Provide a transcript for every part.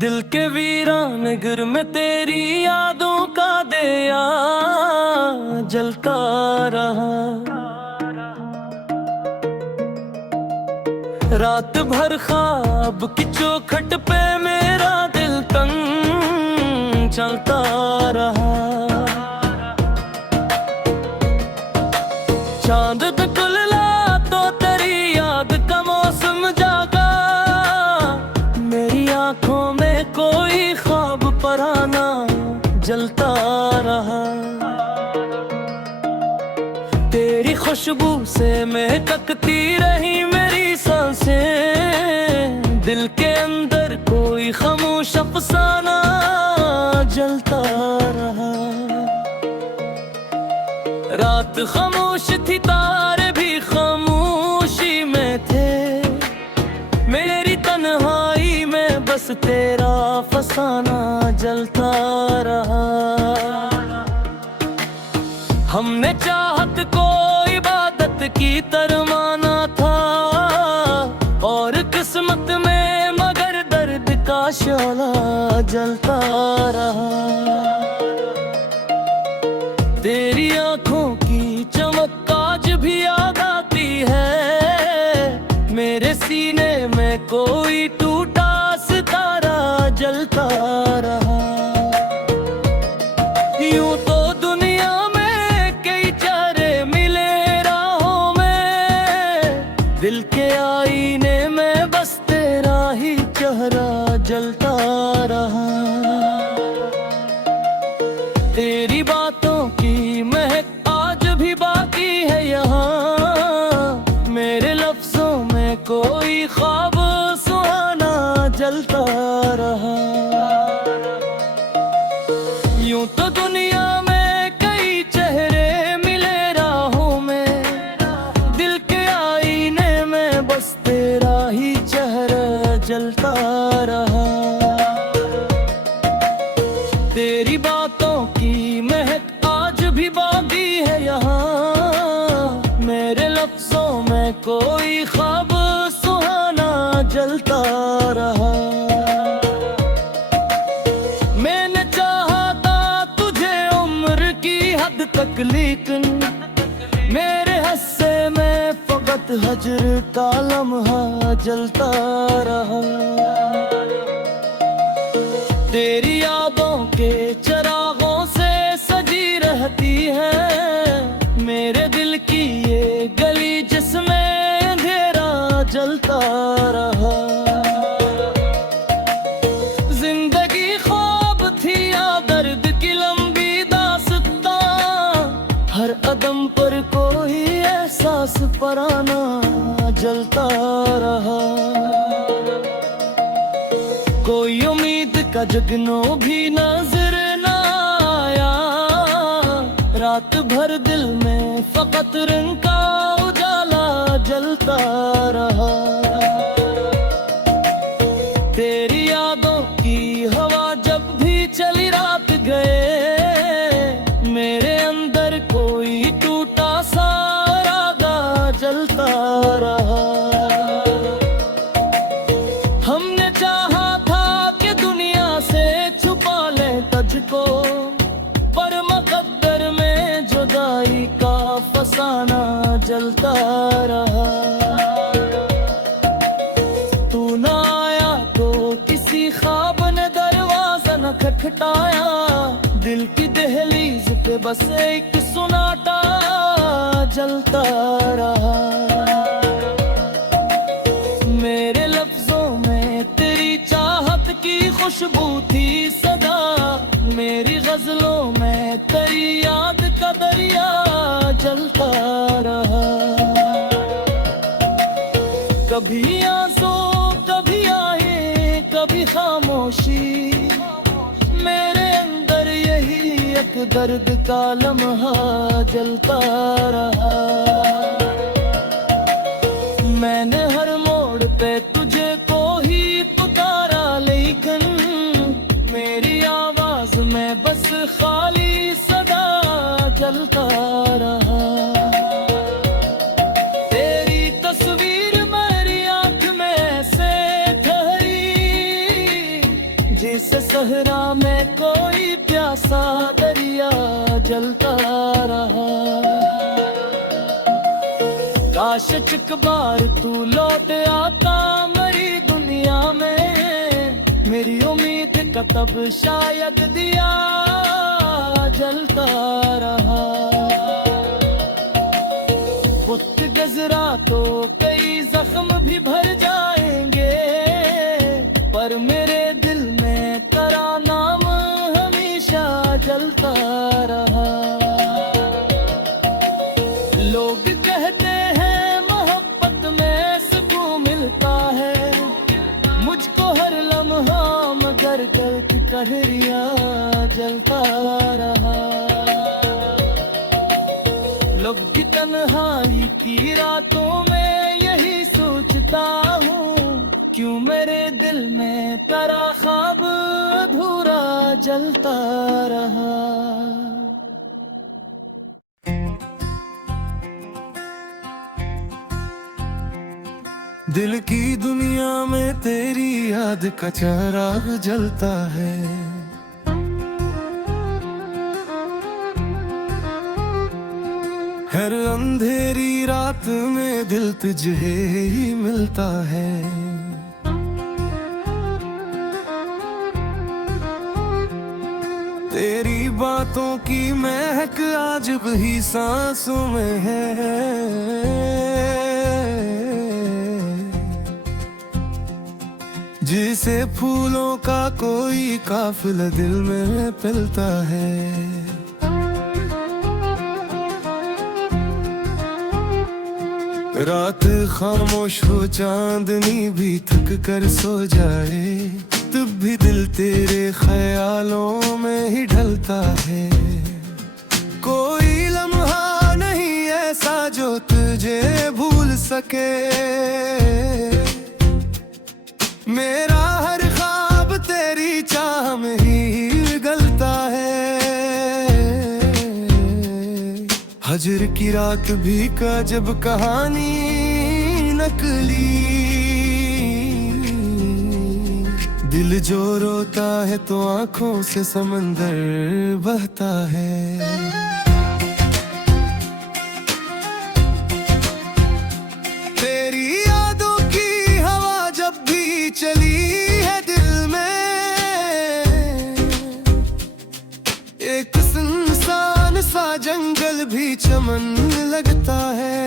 दिल के वीरान घर में तेरी यादों का दिया जलता रहा। रात भर ख्वाब की चौखट पे मेरा दिल तंग चलता रहा। चांद बिकुला तो तेरी याद का मौसम जागा। मेरी आंखों में कोई ख्वाब पराना जलता रहा। तेरी खुशबू से महकती रही मेरी सांसें। दिल के अंदर कोई खामोश अफसाना जलता रहा। रात खामोश थी, तारे भी खामोशी में थे। मेरी तन्हाई में बस तेरा फसाना जलता रहा। हमने चाहत को इबादत की तरह माना था, और किस्मत में मगर दर्द का शोला जलता रहा। तेरी आंखों की चमक आज भी याद आती है। मेरे सीने में कोई टूटा सितारा जलता रहा। यूं तो दुनिया में कई चेहरे मिले राहों में। दिल के आईने में बस तेरा ही चेहरा जलता रहा। तेरी बातों की महक आज भी बाकी है यहाँ। मेरे लफ्जों में कोई ख्वाब सुहाना जलता रहा। यूं तो दुनिया में कई चेहरे मिले राहों में। दिल के आईने में बस तेरा ही चेहरा जलता रहा। तेरी बातों की महक आज भी बाकी है यहाँ। मेरे लफ्जों में कोई ख्वाब सुहाना जलता रहा। मैंने चाहा था तुझे उम्र की हद तक, लेकिन मेरे हिस्से में फकत हजर का लम्हा जलता रहा। तेरी यादों के चिरागों से सजी रहती है मेरे दिल की ये गली, जिसमें अंधेरा जलता रहा। जिंदगी ख्वाब थी या दर्द की लंबी दास्तां। हर कदम पर कोई एहसास पराना जलता रहा। कोई उम्मीद का जगनो भी नजर न आया। रात भर दिल में फकत रंग का उजाला जलता रहा। तेरी यादों की हवा जब भी चली रात गए। मेरे अंदर कोई टूटा सा रागा जलता रहा। हमने चाहा था कि दुनिया से छुपा ले तुझको, पर मुकद्दर में जुदाई का फसाना जलता रहा। तू ना आया तो किसी ख्वाब ने दरवाजा न खटखटाया। दिल की दहलीज पे बस एक सुनाटा जलता रहा। मेरे लफ्जों में तेरी चाहत की खुशबू थी सदा। मेरी गजलों में तेरी याद का दरिया जलता रहा। कभी आंसू कभी आए कभी खामोशी। मेरे अंदर यही एक दर्द का लम्हा जलता रहा। मैंने हर मोड़ पे तुझे को ही पुकारा, लेकिन मेरी आवाज में बस खाली सदा जलता रहा। तेरी तस्वीर मेरी आंख में से ठहरी, सहरा में कोई प्यासा दरिया जलता रहा। काश एक बार तू लौट आता मरी दुनिया में, मेरी उम्मीद का तब शायद दिया जलता रहा। वक्त गुज़रा तो कई जख्म भी भर जाएंगे, पर मेरे दिल में तेरा नाम हमेशा जलता रहा। लोग कहते हैं मोहब्बत में सुकून मिलता है, मुझको हर लम्हा मगर दिल की कहरिया जलता रहा। लब की तन्हाई की रातों में यही सोचता हूँ, क्यों मेरे दिल में तेरा ख्वाब अधूरा जलता रहा। दिल की दुनिया में तेरी याद का चिराग जलता है। हर अंधेरी रात में दिल तुझे ही मिलता है। तेरी बातों की महक आज भी सांसों में है। जिसे फूलों का कोई काफिला दिल में पिलता है। रात खामोश हो चांदनी भी थक कर सो जाए, तब भी दिल तेरे ख्यालों में ही ढलता है। कोई लम्हा नहीं ऐसा जो तुझे भूल सके, मेरा हर ख्वाब तेरी चाह में ही गलता है। हजर की रात भी का जब कहानी नकली, दिल जो रोता है तो आंखों से समंदर बहता है। तेरी यादों की हवा जब भी चली है दिल में, एक सुनसान सा जंगल भी चमन लगता है।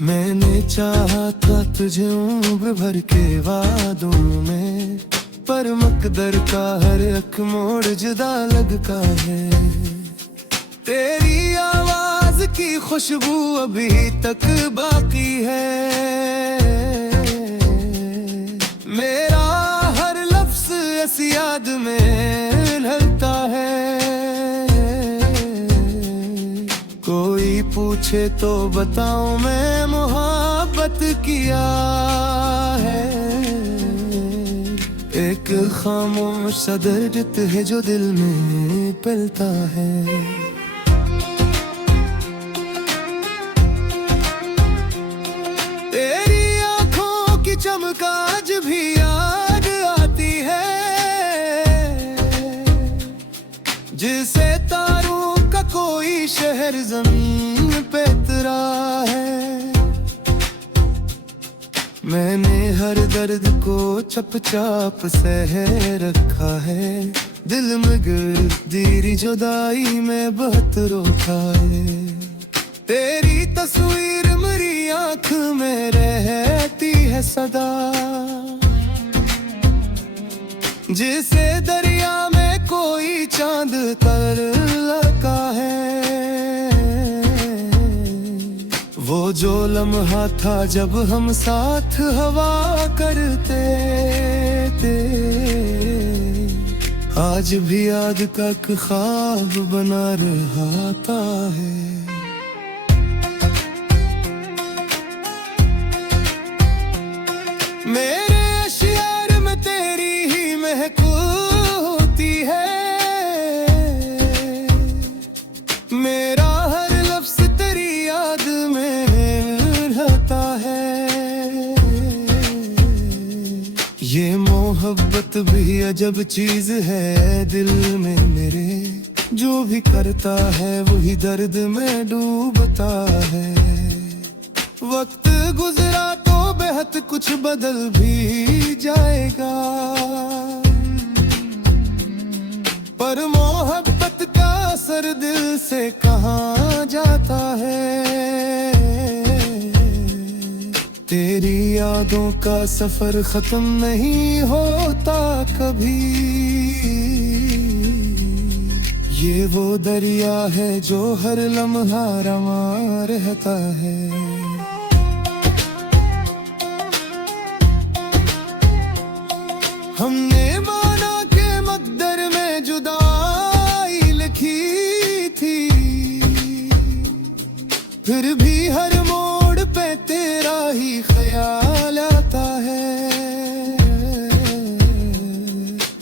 मैंने चाहा था तुझे उम्र भर के वादों में, पर मकदर का हर एक मोड़ जुदा लगता है। तेरी आवाज की खुशबू अभी तक बाकी है, मेरा हर लफ्ज ऐसी याद में ढलता है। कोई पूछे तो बताऊं मैं मोहब्बत किया है, एक खामोश सा दर्द है जो दिल में पलता है। तेरी आंखों की चमक आज भी याद आती है, जिसे तारों का कोई शहर जमीन पे उतरा है। मैंने हर दर्द को चुपचाप सह रखा है, दिल में गिरती जुदाई में बहुत रोता है। तेरी तस्वीर मेरी आँख में रहती है सदा, जिसे दरिया में कोई चांद तर लगा है। वो जो लम्हा था जब हम साथ हवा करते थे, आज भी याद का एक ख्वाब बना रहता है। मेरे शियार में तेरी ही महक होती है, मेरा हर लफ्ज तेरी याद में रहता है। ये मोह मोहब्बत भी अजब चीज है दिल में मेरे, जो भी करता है वही दर्द में डूबता है। वक्त गुजरा तो बेहद कुछ बदल भी जाएगा, पर मोहब्बत का असर दिल से कहाँ जाता है। तेरी यादों का सफर खत्म नहीं होता कभी, ये वो दरिया है जो हर लम्हा रमा रहता है। हमने माना के मकदर में जुदाई लिखी थी, फिर भी हर मोड़ पे तेरा ही ख्याल आता है।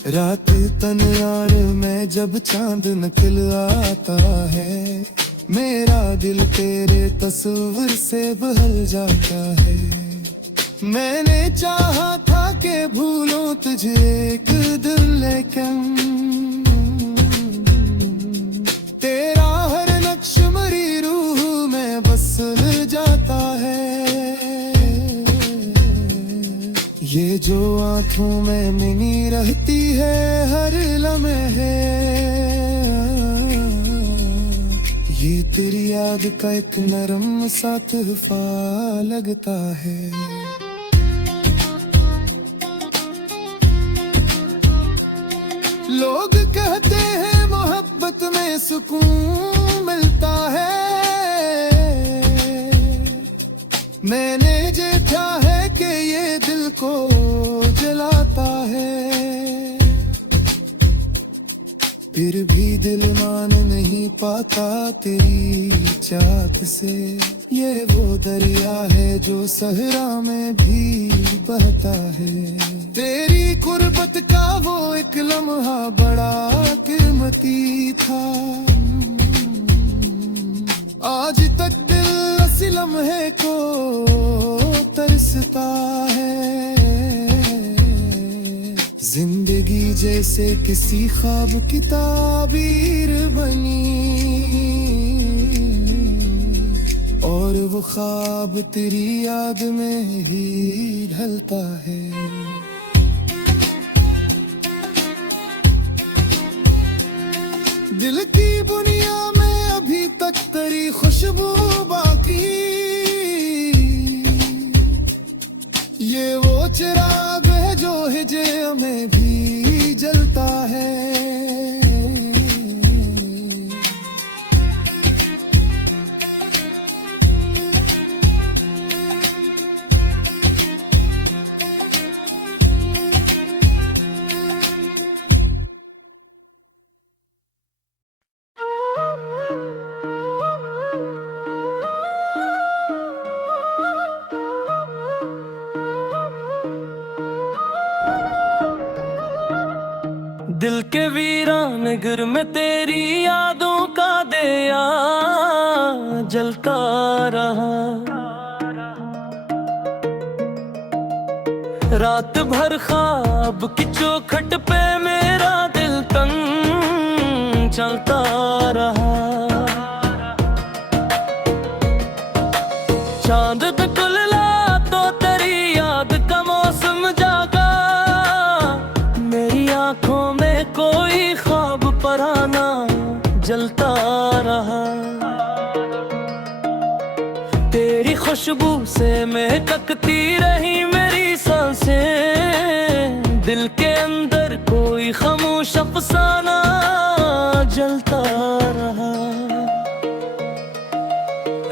रात तन्हार में जब चांद निकल आता है, मेरा दिल तेरे तस्वीर से बहल जाता है। मैंने चाहा था कि भूलूं तुझे एक दिन, लेकिन तेरा हर नक्श मरी रूह में बस जाता है। ये जो आंखों में मिनी रहती है हर लम्हे, ये तेरी याद का एक नरम सा तोहफा लगता है। लोग कहते हैं मोहब्बत में सुकून मिलता है, मैंने देखा है कि ये दिल को जलाता है। फिर भी दिल मान नहीं पाता तेरी चाहत से, ये वो दरिया है जो सहरा में भी बहता है। तेरी कुर्बत का वो एक लम्हा बड़ा कीमती था, आज तक दिल इसी लम्हे को तरसता है। जिंदगी जैसे किसी ख्वाब की ताबीर बनी, और वो ख्वाब तेरी याद में ही ढलता है। दिल की बुनिया में अभी तक तेरी खुशबू बाकी, ये वो चिराग है जो हिजे में भी जलता है। दिल के वीरान घर में तेरी यादों का दिया जलता रहा, रात भर ख्वाब की चौखट पे मेरा दिल तंग चलता रहा। चांद निकला तो तेरी याद का मौसम जागा, मेरी आंखों में कोई ख्वाब पराना जलता रहा। तेरी खुशबू से महकती रही मेरी सांसें, दिल के अंदर कोई खामोश अफसाना जलता रहा।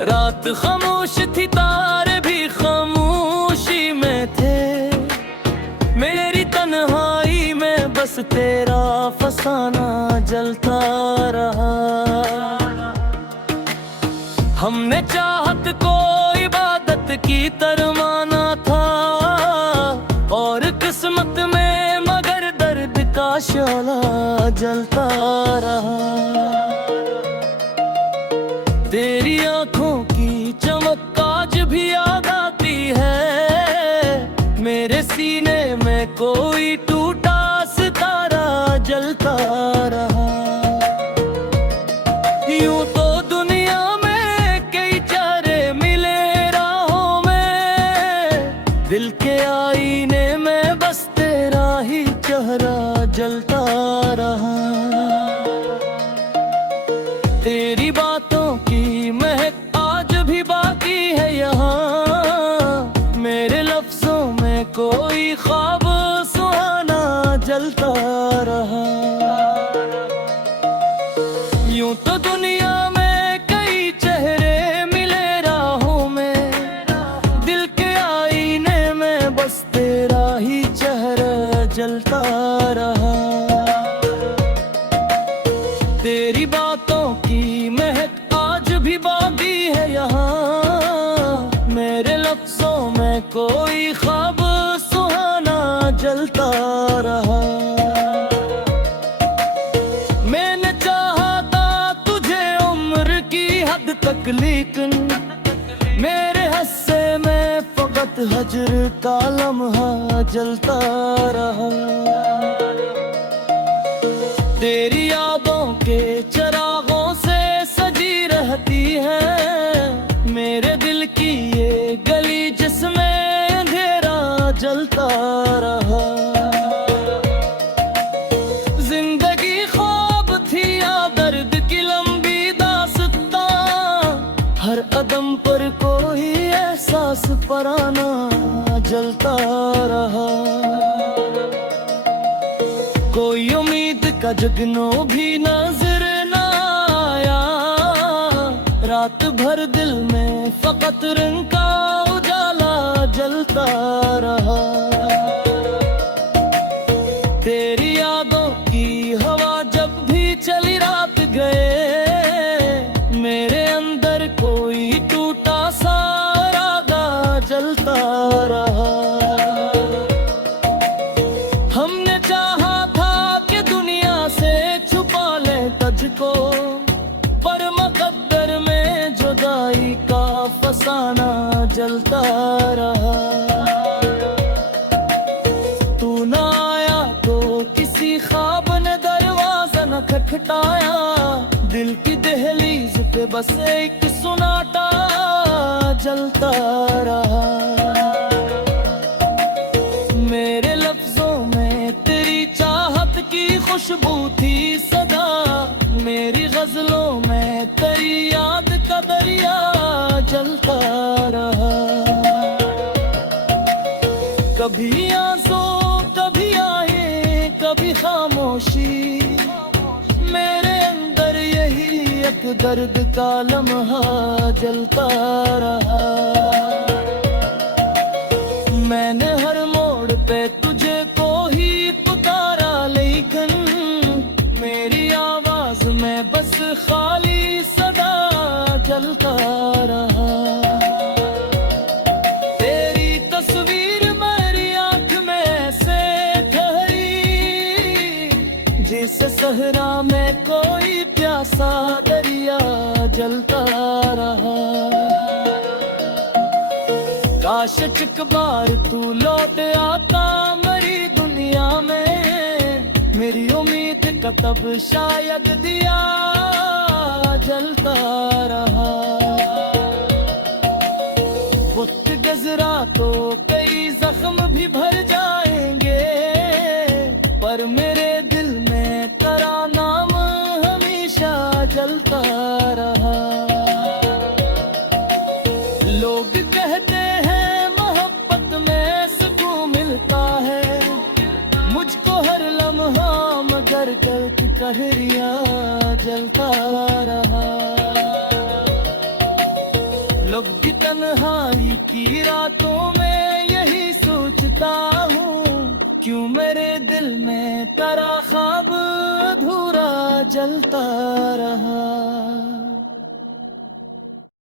रात खामोश थी, तारे भी खामोशी में थे, मेरी तन्हाई में बस तेरा फसाना जलता रहा। हमने चाहत को इबादत की तरह माना था, और किस्मत में मगर दर्द का शोला जलता रहा। तेरी आंखों की चमक आज भी याद आती है, मेरे सीने में कोई टूटा जलता रहा। यूं तो दुनिया में कई चेहरे मिले राहों में, दिल के आईने में बस तेरा ही चेहरा जलता रहा। तेरी बातों की महक आज भी बाकी है यहाँ, मेरे लफ्जों में कोई ख्वाब सुहाना जलता रहा। यूं तो दुनिया में कई चेहरे मिले राहों में, दिल के आईने में बस तेरा ही चेहरा जलता रहा। तेरी बातों की महक आज भी बाकी है यहाँ, मेरे लफ्जों में कोई ख्वाब सुहाना जलता रहा। मैंने चाहा था तुझे उम्र की हद तक, लेकिन मेरे हिस्से में फकत हजर का लम्हा जलता रहा। तेरी यादों के चिरागों से सजी रहती है मेरे दिल की ये गली, जिसमें अंधेरा जलता रहा। जिंदगी ख्वाब थी या दर्द की लंबी दास्तां, हर कदम पर कोई एहसास पराना जलता रहा। कोई उम्मीद का जगनो भी नजर न आया, रात भर दिल में फकत रंग का उजाला जलता रहा। तेरी यादों की हवा जब भी चली रात गए, मेरे अंदर कोई टूटा सा इरादा जलता रहा। हमने चाहा तुझको, पर मुकद्दर में जुदाई का फसाना जलता रहा। तू ना आया तो किसी ख्वाब ने दरवाजा न खटखटाया, दिल की दहलीज पे बस एक सुनाटा जलता रहा। मेरे लफ्जों में तेरी चाहत की खुशबू थी सदा, मेरी गजलों में तेरी याद का दरिया जलता रहा। कभी आंसू कभी आए कभी खामोशी, मेरे अंदर यही एक दर्द का लम्हा जलता रहा। मैंने हर मोड़ पे तुझे को ही पुकारा, लेकिन मेरी आवाज में बस खाली सदा जलता रहा। तेरी तस्वीर मेरी आंख में से ठहरी, जिस सहरा में कोई प्यासा दरिया जलता रहा। काश एक बार तू लौट आता मेरी दुनिया में, मेरी उम्मीद का तब शायद दिया जलता रहा। वक्त गुज़रा तो कई जख्म भी भर जाएंगे, पर मेरे दिल में तेरा नाम हमेशा जलता रहा। लोग कहते हैं मोहब्बत में सुकून मिलता है, मुझको हर लम्हा मगर दर्द कहरिया जलता रहा। लोग की तन्हाई की रातों में यही सोचता हूँ, क्यों मेरे दिल में तेरा ख्वाब अधूरा जलता रहा।